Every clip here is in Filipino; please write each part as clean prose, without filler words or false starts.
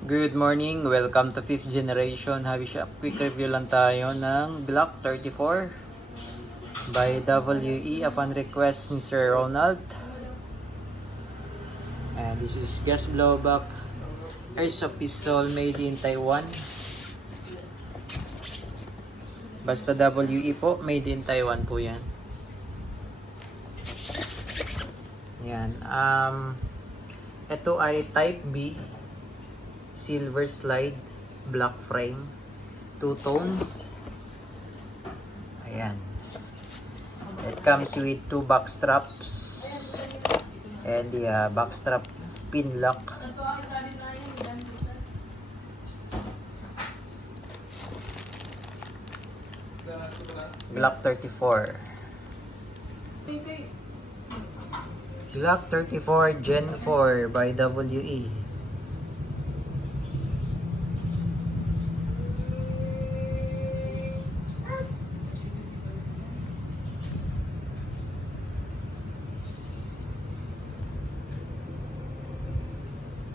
Good morning, welcome to 5th generation Hobby Shop. Quick review lang tayo ng Glock 34 by WE upon request ni Sir Ronald. And this is gas blowback airsoft pistol made in Taiwan. Basta WE po, made in Taiwan po yan. Yan. Ito ay type B, silver slide, black frame, two-tone. Ayan. It comes with two back straps and the back strap pin lock. Glock 34. Glock 34 Gen 4 by WE.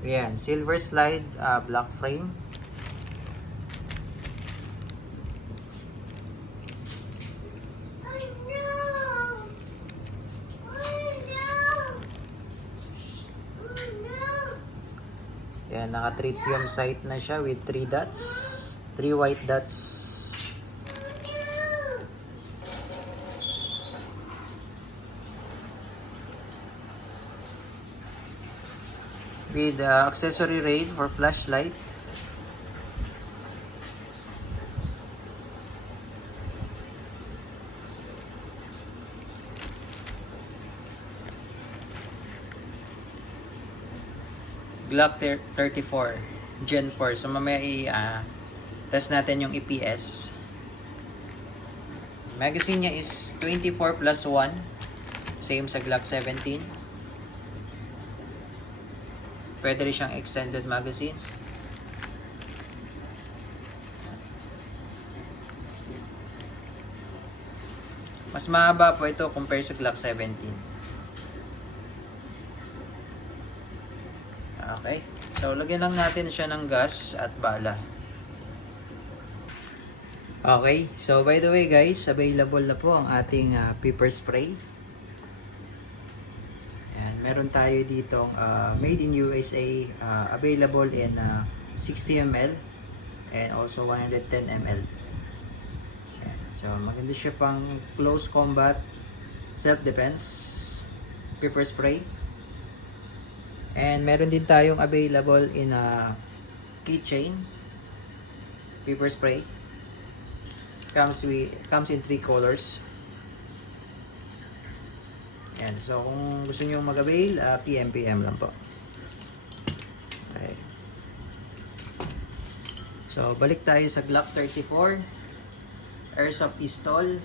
Ayan, silver slide, black frame. Ayan, naka tritium sight na siya with 3 dots, 3 white dots. With accessory rail for flashlight. Glock 34 Gen 4. So mamaya test natin yung EPS. Magazine niya is 24+1, same sa Glock 17. Pwede rin siyang extended magazine. Mas mahaba po ito compare sa Glock 17. Okay. So, lagyan lang natin siya ng gas at bala. Okay. So, by the way guys, available na po ang ating pepper spray. Meron tayo ditong made in USA, available in 60 ml and also 110 ml. Ayan. So maganda siya pang close combat, self-defense, pepper spray. And meron din tayong available in keychain, pepper spray. Comes in 3 colors. Ayan, so kung gusto nyo mag-avail, PM lang po. Okay. So, balik tayo sa Glock 34 airsoft pistol.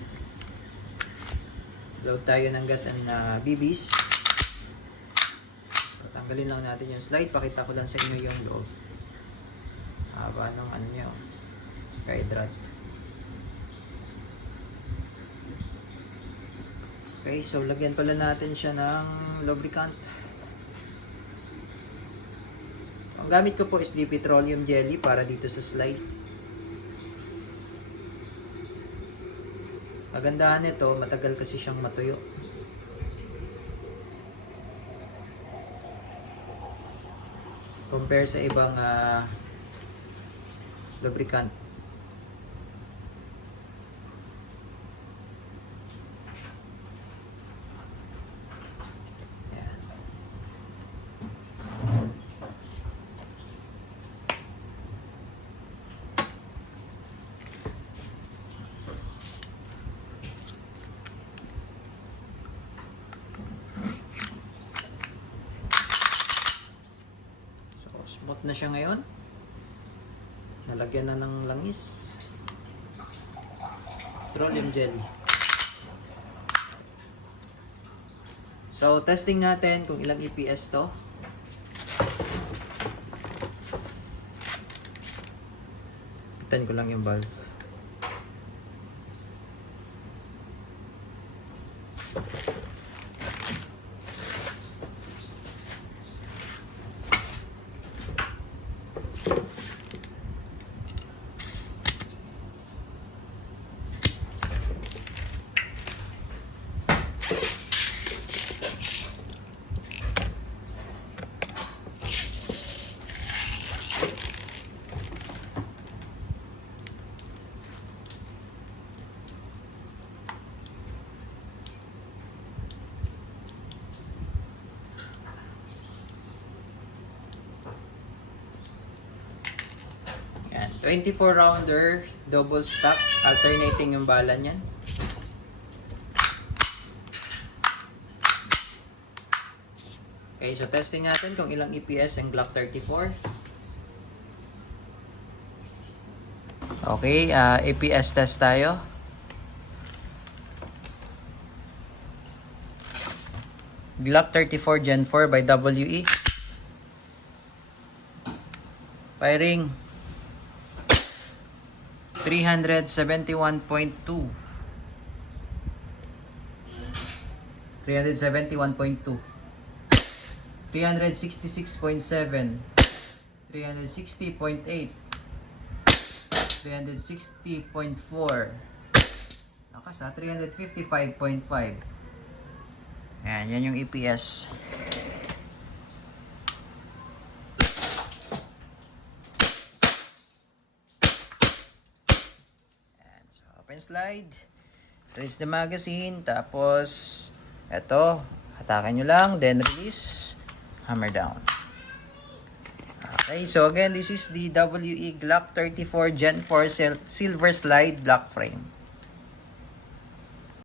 Load tayo ng gas and BBs. So, tanggalin lang natin yung slide. Pakita ko lang sa inyo yung loob. Haba ng ano nyo, guide rod. Okay, so lagyan pala natin siya ng lubricant. Ang gamit ko po is the petroleum jelly para dito sa slide. Magandahan nito, matagal kasi siyang matuyo. Compare sa ibang lubricant. Smooth na siya ngayon. Nalagyan na ng langis. Petroleum jelly. So, testing natin kung ilang EPS to. Pitan ko lang yung valve. 24 rounder, double stack, alternating yung bala niyan. Okay, so testing natin kung ilang EPS ang Glock 34. Okay, EPS test tayo. Glock 34 Gen 4 by WE. Firing 371.2. 371.2. 366.7. 360.8. 360.4. Lakas ha, 355.5. Yan yung EPS. Yan. So, open slide. Release the magazine. Tapos, eto, hatakan nyo lang. Then, release. Hammer down. Okay, so again, this is the WE Glock 34 Gen 4 Silver Slide Block Frame.